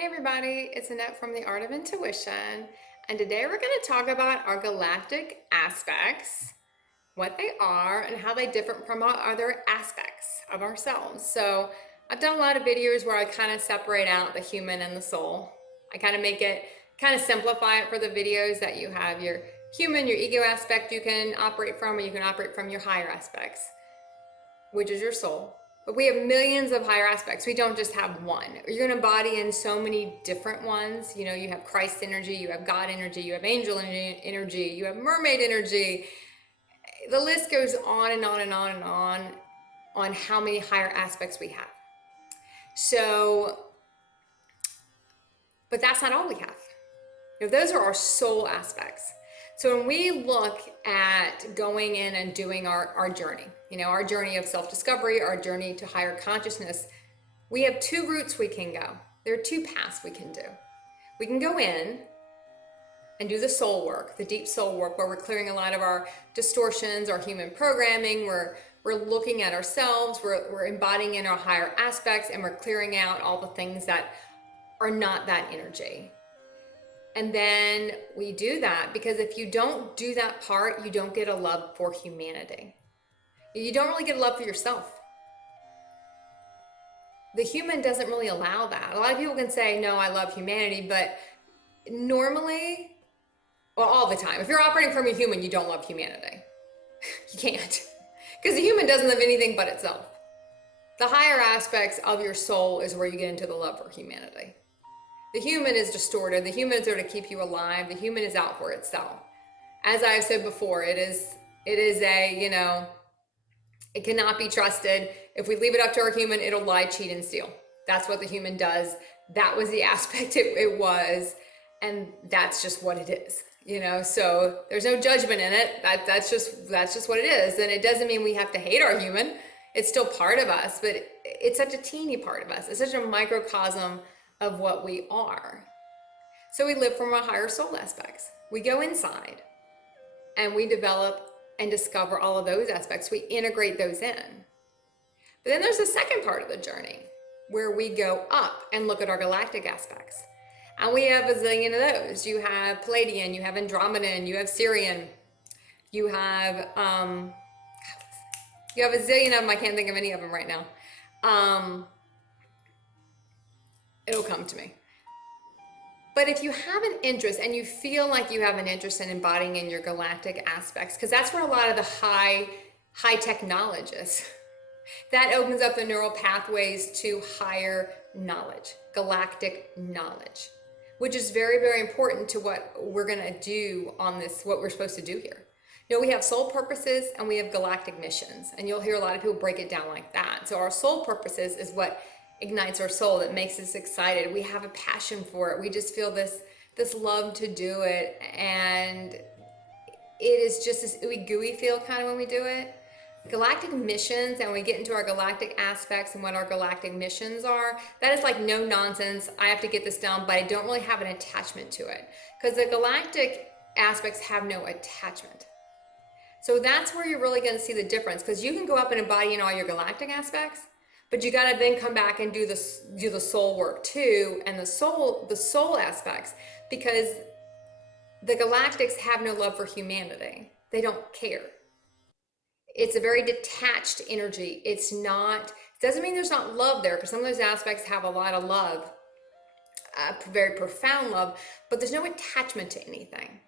Hey everybody, it's Annette from the Art of Intuition, and today we're going to talk about our galactic aspects, what they are, and how they differ from our other aspects of ourselves. So I've done a lot of videos where I kind of separate out the human and the soul. I kind of simplify it for the videos that you have your human, your ego aspect you can operate from, or you can operate from your higher aspects, which is your soul. But we have millions of higher aspects. We don't just have one. You're going to embody in so many different ones. You know, you have Christ energy, you have God energy, you have angel energy, you have mermaid energy. The list goes on and on and on and on how many higher aspects we have. So, but that's not all we have. You know, those are our soul aspects. So when we look at going in and doing our journey, you know, our journey of self-discovery, our journey to higher consciousness, we have two routes we can go. There are two paths we can do. We can go in and do the soul work, the deep soul work, where we're clearing a lot of our distortions, our human programming, we're looking at ourselves, we're embodying in our higher aspects, and we're clearing out all the things that are not that energy. And then we do that because if you don't do that part, you don't get a love for humanity. You don't really get a love for yourself. The human doesn't really allow that. A lot of people can say, no, I love humanity, but normally, well, all the time, if you're operating from a human, you don't love humanity. You can't. Because the human doesn't love anything but itself. The higher aspects of your soul is where you get into the love for humanity. The human is distorted. The human is there to keep you alive. The human is out for itself. As I've said before, it is a, you know, it cannot be trusted. If we leave it up to our human, it'll lie, cheat, and steal. That's what the human does. That was the aspect it was, and that's just what it is. You know, so there's no judgment in it. That's just what it is. And it doesn't mean we have to hate our human. It's still part of us, but it's such a teeny part of us. It's such a microcosm of what we are. So we live from our higher soul aspects. We go inside and we develop and discover all of those aspects. We integrate those in. But then there's the second part of the journey where we go up and look at our galactic aspects. And we have a zillion of those. You have Palladian, you have Andromedan, you have Sirian, you have a zillion of them. I can't think of any of them right now. It'll come to me. But if you have an interest and you feel like you have an interest in embodying in your galactic aspects, because that's where a lot of the high-tech knowledge is, that opens up the neural pathways to higher knowledge, galactic knowledge, which is very, very important to what we're going to do on this, what we're supposed to do here. You know, we have soul purposes and we have galactic missions, and you'll hear a lot of people break it down like that. So our soul purposes is what ignites our soul, that makes us excited. We have a passion for it. We just feel this love to do it, and it is just this ooey gooey feel kind of when we do it. Galactic missions, and we get into our galactic aspects and what our galactic missions are, that is like no nonsense. I have to get this done, but I don't really have an attachment to it, because the galactic aspects have no attachment. So that's where you're really going to see the difference, because you can go up and embody in all your galactic aspects, but you got to then come back and do the soul work too, and the soul aspects, because the galactics have no love for humanity. They don't care. It's a very detached energy. It doesn't mean there's not love there, because some of those aspects have a lot of love, very profound love, but there's no attachment to anything.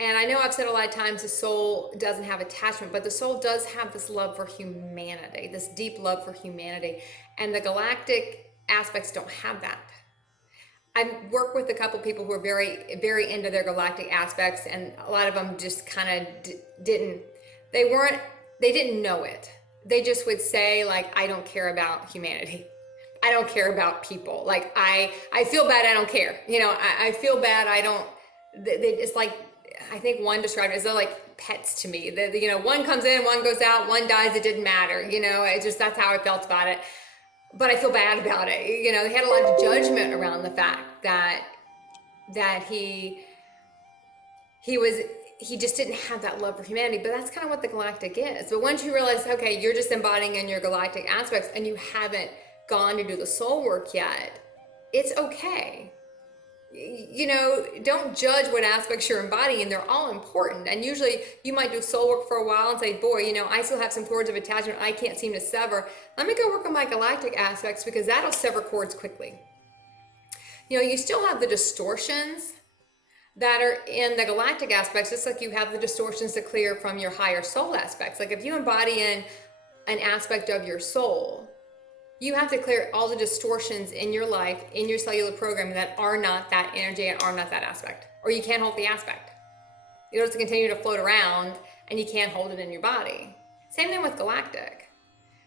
And I know I've said a lot of times the soul doesn't have attachment, but the soul does have this love for humanity, this deep love for humanity. And the galactic aspects don't have that. I work with a couple people who are very, very into their galactic aspects, and a lot of them just kind of they didn't know it. They just would say, like, I don't care about humanity. I don't care about people. Like, I feel bad, I don't care. You know, I feel bad, it's like, I think one described it as they're like pets to me. You know, one comes in, one goes out, one dies, it didn't matter. You know, that's how I felt about it. But I feel bad about it. You know, they had a lot of judgment around the fact that he just didn't have that love for humanity. But that's kind of what the galactic is. But once you realize, okay, you're just embodying in your galactic aspects and you haven't gone to do the soul work yet, it's okay. You know, don't judge what aspects you're embodying. They're all important. And usually you might do soul work for a while and say, boy, you know, I still have some cords of attachment I can't seem to sever. Let me go work on my galactic aspects because that'll sever cords quickly. You know, you still have the distortions that are in the galactic aspects, just like you have the distortions to clear from your higher soul aspects. Like if you embody in an aspect of your soul, you have to clear all the distortions in your life, in your cellular programming that are not that energy and are not that aspect. Or you can't hold the aspect. It'll just continue to float around and you can't hold it in your body. Same thing with galactic.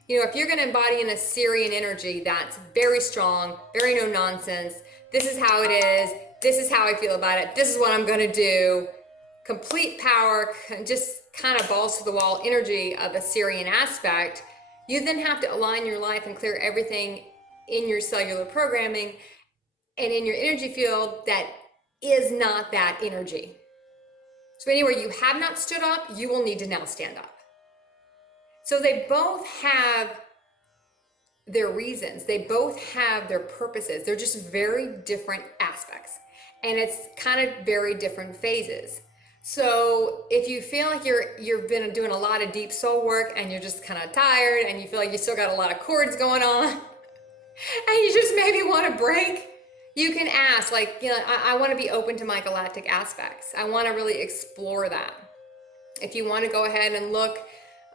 You know, if you're going to embody an Assyrian energy that's very strong, very no nonsense, this is how it is, this is how I feel about it, this is what I'm going to do, complete power, just kind of balls to the wall energy of Assyrian aspect, you then have to align your life and clear everything in your cellular programming and in your energy field that is not that energy. So anywhere you have not stood up, you will need to now stand up. So they both have their reasons. They both have their purposes. They're just very different aspects. And it's kind of very different phases. So if you feel like you've been doing a lot of deep soul work and you're just kind of tired and you feel like you still got a lot of cords going on and you just maybe want to break, you can ask, like, you know, I want to be open to my galactic aspects. I want to really explore that. If you want to go ahead and look,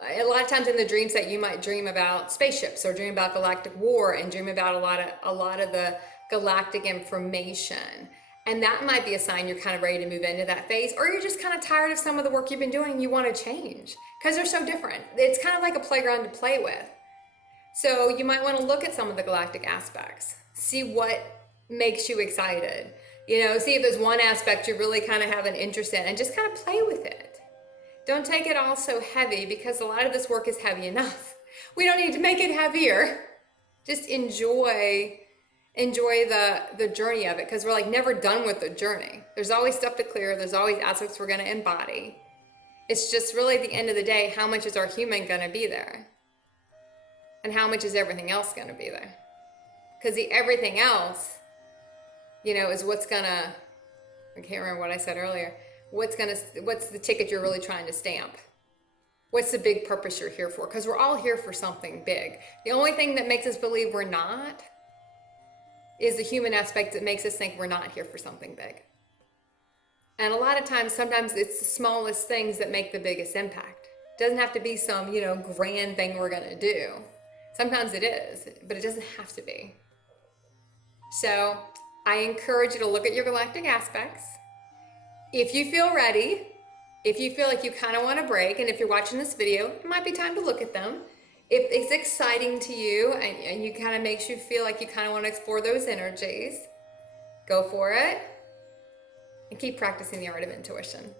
a lot of times in the dreams that you might dream about spaceships or dream about galactic war and dream about a lot of the galactic information. And that might be a sign you're kind of ready to move into that phase, or you're just kind of tired of some of the work you've been doing and you want to change because they're so different. It's kind of like a playground to play with. So you might want to look at some of the galactic aspects, see what makes you excited, you know, see if there's one aspect you really kind of have an interest in and just kind of play with it. Don't take it all so heavy because a lot of this work is heavy enough. We don't need to make it heavier. Just enjoy the journey of it because we're like never done with the journey. There's always stuff to clear. There's always aspects we're going to embody. It's just really at the end of the day, how much is our human going to be there? And how much is everything else going to be there? Because the everything else, you know, is what's going to, I can't remember what I said earlier, what's the ticket you're really trying to stamp? What's the big purpose you're here for? Because we're all here for something big. The only thing that makes us believe we're not is the human aspect that makes us think we're not here for something big. And a lot of times, sometimes it's the smallest things that make the biggest impact. It doesn't have to be some, you know, grand thing we're going to do. Sometimes it is, but it doesn't have to be. So I encourage you to look at your galactic aspects. If you feel ready, if you feel like you kind of want to break, and if you're watching this video, it might be time to look at them. If it's exciting to you and you kind of makes you feel like you kind of want to explore those energies, go for it and keep practicing the art of intuition.